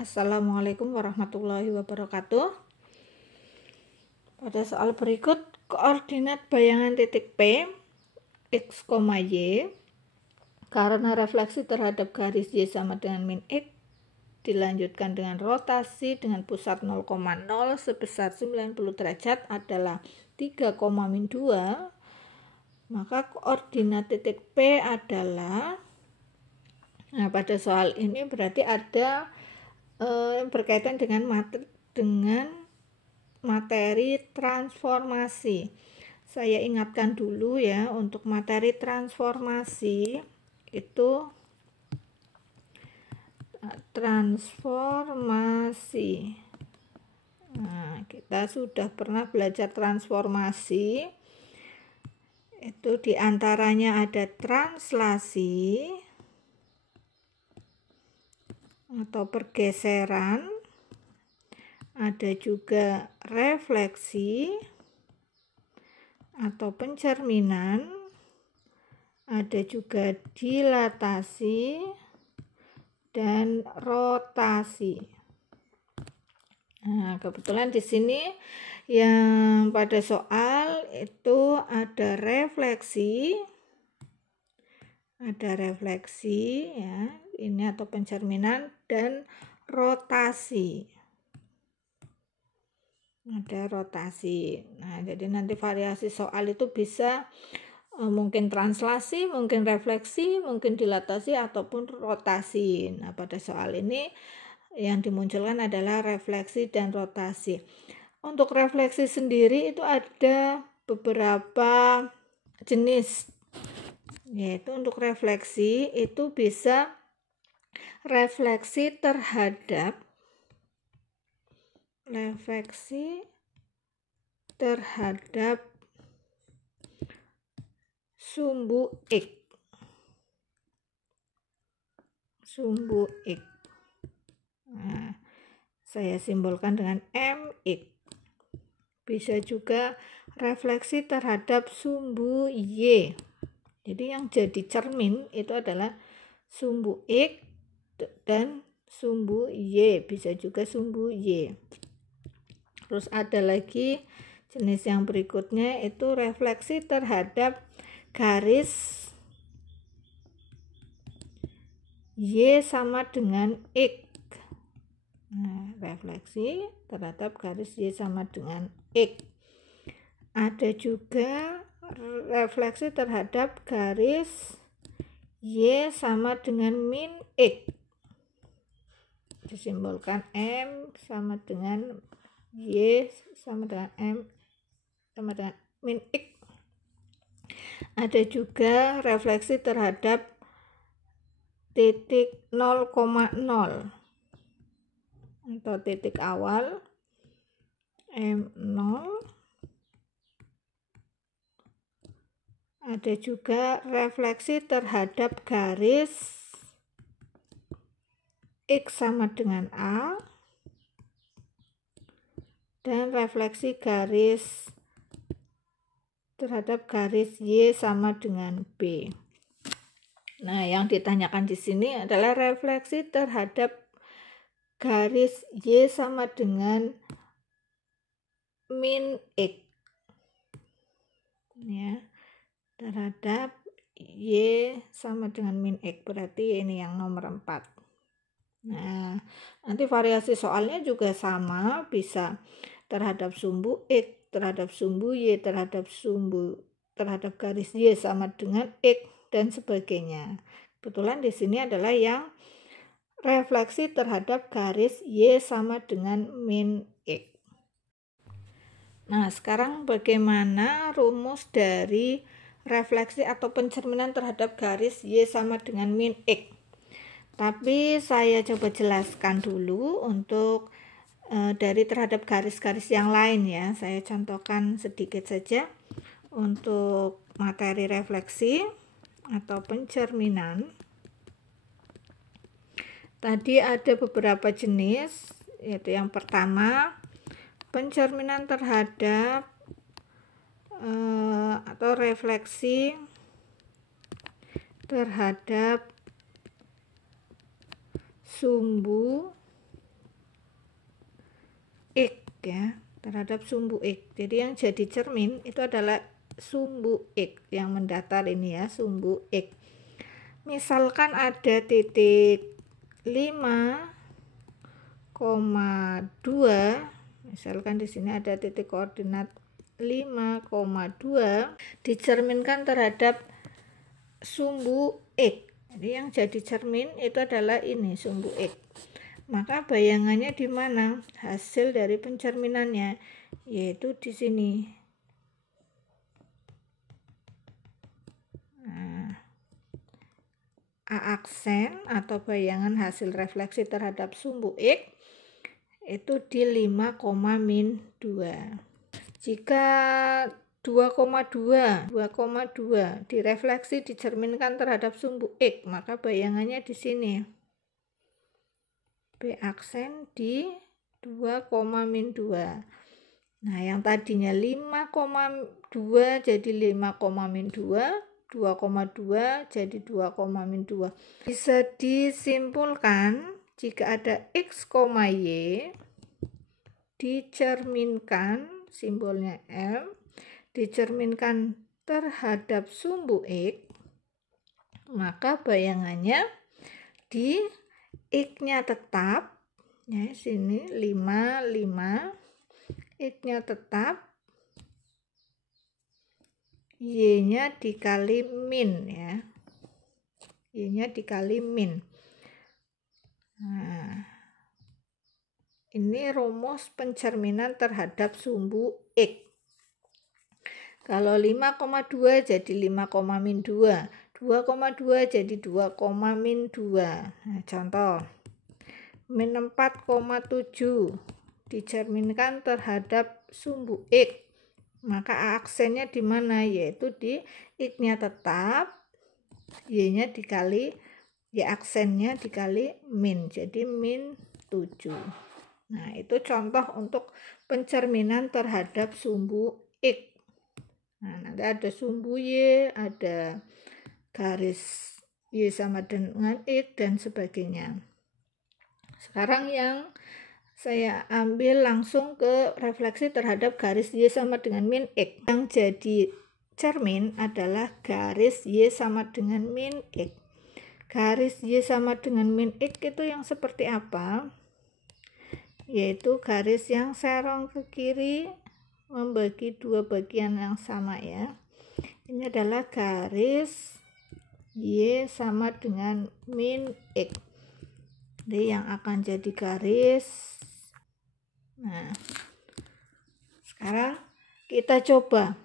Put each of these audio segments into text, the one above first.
Assalamualaikum warahmatullahi wabarakatuh. Pada soal berikut, koordinat bayangan titik P, X, Y, karena refleksi terhadap garis Y sama dengan min X, dilanjutkan dengan rotasi dengan pusat 0,0 sebesar 90 derajat adalah 3, min 2, maka koordinat titik P adalah, pada soal ini berarti ada berkaitan dengan materi transformasi. Saya ingatkan dulu ya, untuk materi transformasi itu kita sudah pernah belajar transformasi. Itu diantaranya ada translasi atau pergeseran, ada juga refleksi atau pencerminan, ada juga dilatasi dan rotasi. Kebetulan di sini yang pada soal itu ada refleksi ya, ini atau pencerminan, dan rotasi. Ada rotasi. Jadi nanti variasi soal itu bisa mungkin translasi, mungkin refleksi, mungkin dilatasi ataupun rotasi. Pada soal ini yang dimunculkan adalah refleksi dan rotasi. Untuk refleksi sendiri itu ada beberapa jenis. Yaitu untuk refleksi itu bisa refleksi terhadap sumbu X. Saya simbolkan dengan MX. Bisa juga refleksi terhadap sumbu Y. Jadi yang jadi cermin itu adalah sumbu X dan sumbu Y, bisa juga sumbu Y. Terus ada lagi jenis yang berikutnya, itu refleksi terhadap garis Y sama dengan X. Refleksi terhadap garis Y sama dengan X. Ada juga refleksi terhadap garis Y sama dengan min X. Disimbolkan M sama dengan Y sama dengan M sama dengan min X. Ada juga refleksi terhadap titik 0,0 atau titik awal M0. Ada juga refleksi terhadap garis X sama dengan A dan refleksi garis terhadap garis Y sama dengan B. Yang ditanyakan di sini adalah refleksi terhadap garis Y sama dengan min X. Ya, terhadap Y sama dengan min X, berarti ini yang nomor 4. Nanti variasi soalnya juga sama, bisa terhadap sumbu X, terhadap sumbu Y, terhadap garis Y sama dengan X, dan sebagainya. Kebetulan di sini adalah yang refleksi terhadap garis Y sama dengan min X. Sekarang bagaimana rumus dari refleksi atau pencerminan terhadap garis Y sama dengan min X? Tapi saya coba jelaskan dulu untuk dari terhadap garis-garis yang lain ya. Saya contohkan sedikit saja untuk materi refleksi atau pencerminan. Tadi ada beberapa jenis, yaitu yang pertama pencerminan terhadap atau refleksi terhadap sumbu ya, terhadap sumbu X. Jadi yang jadi cermin itu adalah sumbu X yang mendatar ini ya, sumbu X. Misalkan ada titik 5,2, misalkan di sini ada titik koordinat 5,2 dicerminkan terhadap sumbu X. Jadi yang jadi cermin itu adalah ini, sumbu X. Maka bayangannya di mana? Hasil dari pencerminannya yaitu di sini. Nah, A aksen atau bayangan hasil refleksi terhadap sumbu X itu di 5,-2. Jika 2,2 direfleksi dicerminkan terhadap sumbu X, maka bayangannya di sini. B aksen di 2,-2. Nah, yang tadinya 5,2 jadi 5,-2, 2,2 jadi 2,-2. Bisa disimpulkan jika ada X, Y dicerminkan, simbolnya M, dicerminkan terhadap sumbu X, maka bayangannya di X-nya tetap, ya sini 5, X-nya tetap, Y-nya dikali min ya. Y-nya dikali min. Nah, ini rumus pencerminan terhadap sumbu X. Kalau 5,2 jadi 5,-2, 2,2 jadi 2,-2. Nah, contoh, min 4,7 dicerminkan terhadap sumbu X. Maka aksennya di mana? Yaitu di X-nya tetap, Y-nya dikali, Y aksennya dikali min, jadi min 7. Nah, itu contoh untuk pencerminan terhadap sumbu X. Nah, nanti ada sumbu Y, ada garis Y sama dengan X, dan sebagainya. Sekarang yang saya ambil langsung ke refleksi terhadap garis Y sama dengan min X. Yang jadi cermin adalah garis Y sama dengan min X. Garis Y sama dengan min X itu yang seperti apa? Yaitu garis yang serong ke kiri membagi dua bagian yang sama ya. Ini adalah garis Y sama dengan min X. Jadi yang akan jadi garis. Nah, sekarang kita coba.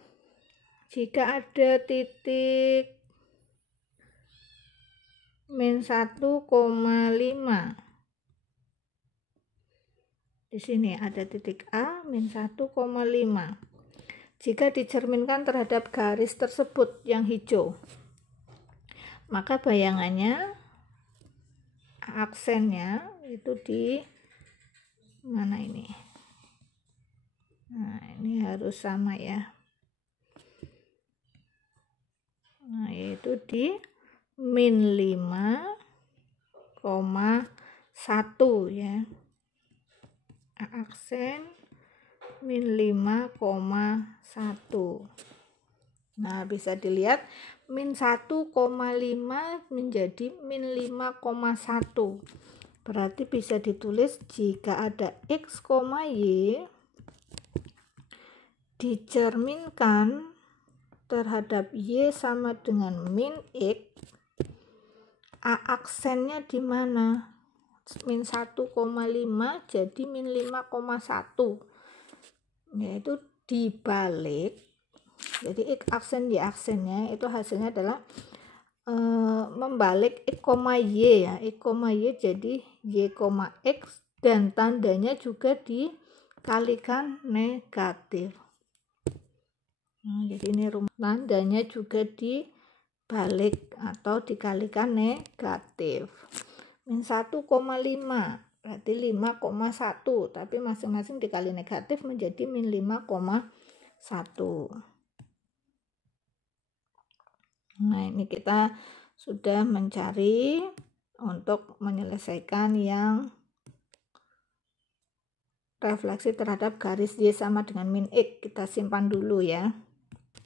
Jika ada titik min 1,5. Di sini ada titik A min 1,5. Jika dicerminkan terhadap garis tersebut yang hijau, maka bayangannya aksennya itu di mana ini? Nah, ini harus sama ya. Nah, yaitu di min 5,1 ya. Aksen min 5,1. Nah, bisa dilihat min 1,5 menjadi min 5,1. Berarti bisa ditulis jika ada X, Y dicerminkan terhadap Y sama dengan min X, A aksennya di mana? Min 1,5 jadi min 5,1, yaitu dibalik. Jadi X aksen Y aksennya itu hasilnya adalah membalik X, Y ya. X, Y jadi Y, X, dan tandanya juga dikalikan negatif. Nah, jadi ini rumus tandanya juga dibalik atau dikalikan negatif. Min 1,5 berarti 5,1, tapi masing-masing dikali negatif menjadi min 5,1. Nah, ini kita sudah mencari untuk menyelesaikan yang refleksi terhadap garis Y sama dengan min X. Kita simpan dulu ya.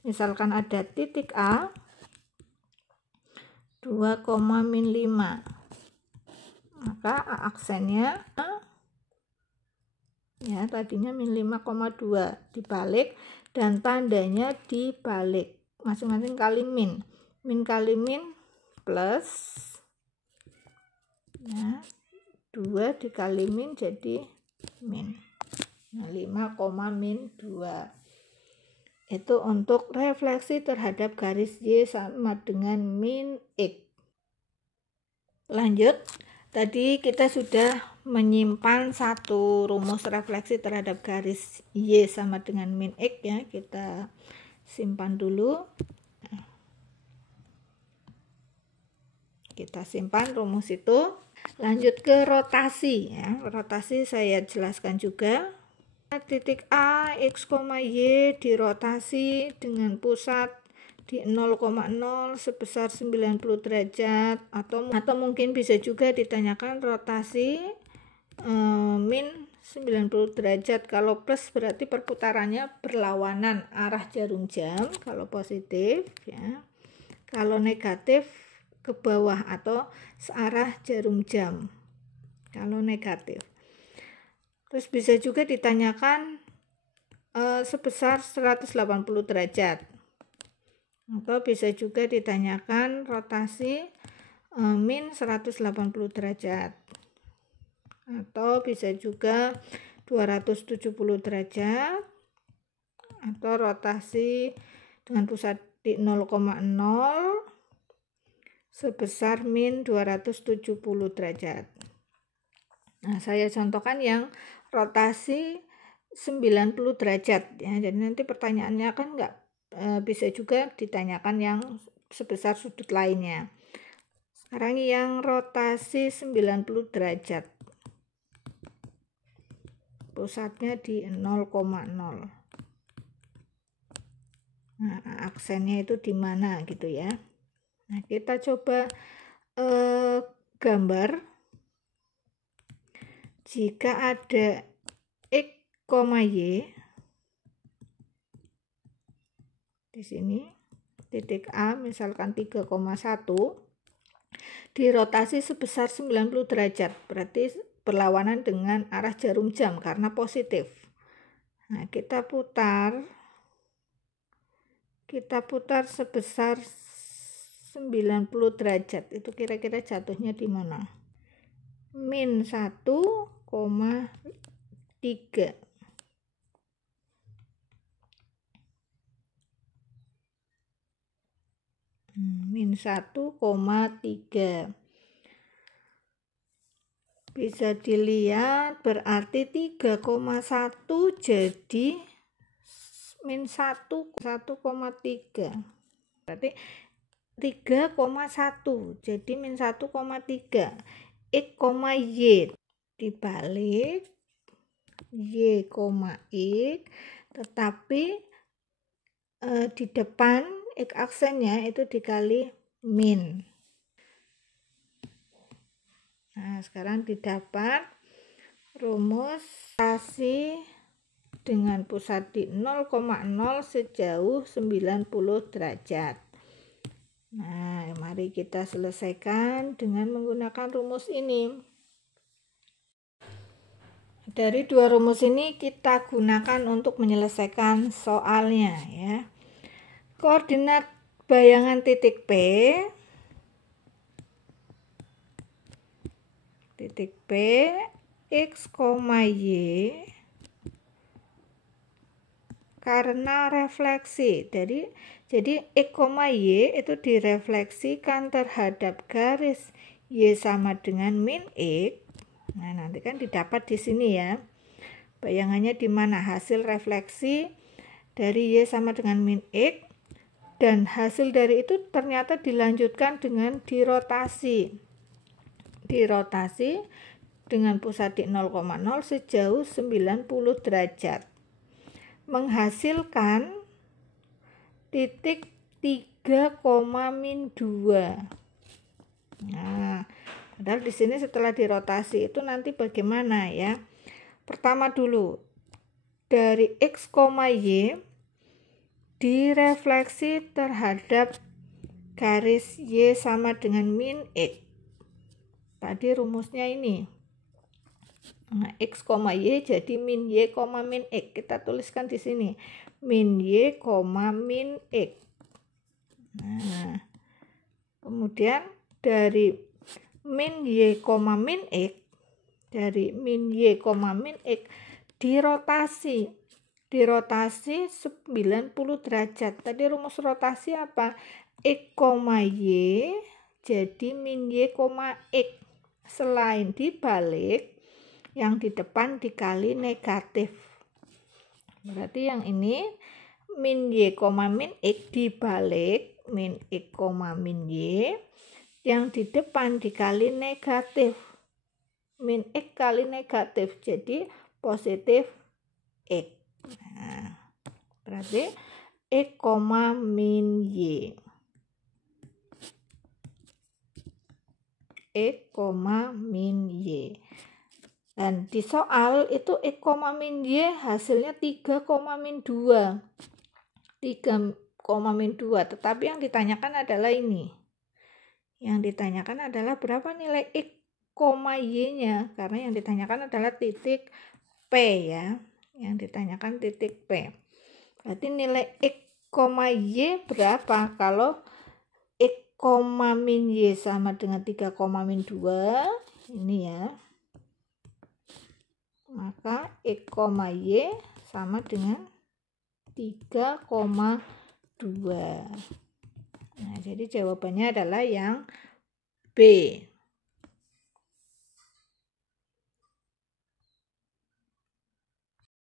Misalkan ada titik A 2, min 5. Maka A aksennya ya tadinya min 5,2 dibalik dan tandanya dibalik. Masing-masing kali min. Min kali min plus ya, 2 dikali min jadi min. Nah, 5, min 2. Itu untuk refleksi terhadap garis Y sama dengan min X. Lanjut, tadi kita sudah menyimpan satu rumus refleksi terhadap garis Y sama dengan min X ya. Kita simpan dulu. Kita simpan rumus itu. Lanjut ke rotasi ya. Rotasi saya jelaskan juga. Titik A, X, Y dirotasi dengan pusat di 0,0 sebesar 90 derajat atau mungkin bisa juga ditanyakan rotasi min 90 derajat. Kalau plus berarti perputarannya berlawanan arah jarum jam kalau positif ya. Kalau negatif ke bawah atau searah jarum jam kalau negatif. Terus bisa juga ditanyakan sebesar 180 derajat atau bisa juga ditanyakan rotasi min 180 derajat atau bisa juga 270 derajat atau rotasi dengan pusat di 0,0 sebesar min 270 derajat. Nah, saya contohkan yang rotasi 90 derajat ya. Jadi nanti pertanyaannya kan bisa juga ditanyakan yang sebesar sudut lainnya. Sekarang yang rotasi 90 derajat. Pusatnya di 0,0. Nah, aksennya itu di mana gitu ya. Nah, kita coba gambar. Jika ada X, Y di sini, titik A misalkan 3,1 dirotasi sebesar 90 derajat, berarti berlawanan dengan arah jarum jam karena positif. Nah, kita putar sebesar 90 derajat. Itu kira-kira jatuhnya di mana? Min 1,3. Min 1,3. Bisa dilihat berarti 3,1 jadi min 1,3. Berarti 3,1 jadi min 1,3. X, Y dibalik Y, X, tetapi di depan X aksennya itu dikali min. Nah, sekarang didapat rumus rotasi dengan pusat di 0,0 sejauh 90 derajat. Nah, mari kita selesaikan dengan menggunakan rumus ini. Dari dua rumus ini kita gunakan untuk menyelesaikan soalnya ya. Koordinat bayangan titik P X, Y karena refleksi. Jadi X, Y itu direfleksikan terhadap garis Y sama dengan min X. Nah, nanti kan didapat di sini ya. Bayangannya di mana? Hasil refleksi dari Y sama dengan min X dan hasil dari itu ternyata dilanjutkan dengan dirotasi. Dirotasi dengan pusat di 0,0 sejauh 90 derajat. Menghasilkan titik 3, min 2. Nah, padahal di sini setelah dirotasi itu nanti bagaimana ya? pertama dulu, dari X, Y direfleksi terhadap garis Y sama dengan min X. Tadi rumusnya ini. Nah, X, Y jadi min Y, min X. Kita tuliskan di sini. Min Y, min X. Nah, kemudian dari min Y, min X, dari min Y, min X dirotasi 90 derajat. Tadi rumus rotasi apa? X, Y jadi min Y, X. Selain dibalik, yang di depan dikali negatif. Berarti yang ini min Y, min X dibalik min X, min Y, yang di depan dikali negatif. Min X kali negatif, jadi positif X. Nah, berarti X, min Y. X, min Y. Dan di soal itu X, min Y hasilnya 3, min 2. 3, min 2. Tetapi yang ditanyakan adalah ini. Yang ditanyakan adalah berapa nilai X, Y-nya. Karena yang ditanyakan adalah titik P ya. Yang ditanyakan titik P. Berarti nilai X, Y berapa? Kalau X, min Y sama dengan 3, min 2. Ini ya. Maka X, Y sama dengan 3,2. Nah, jadi jawabannya adalah yang B.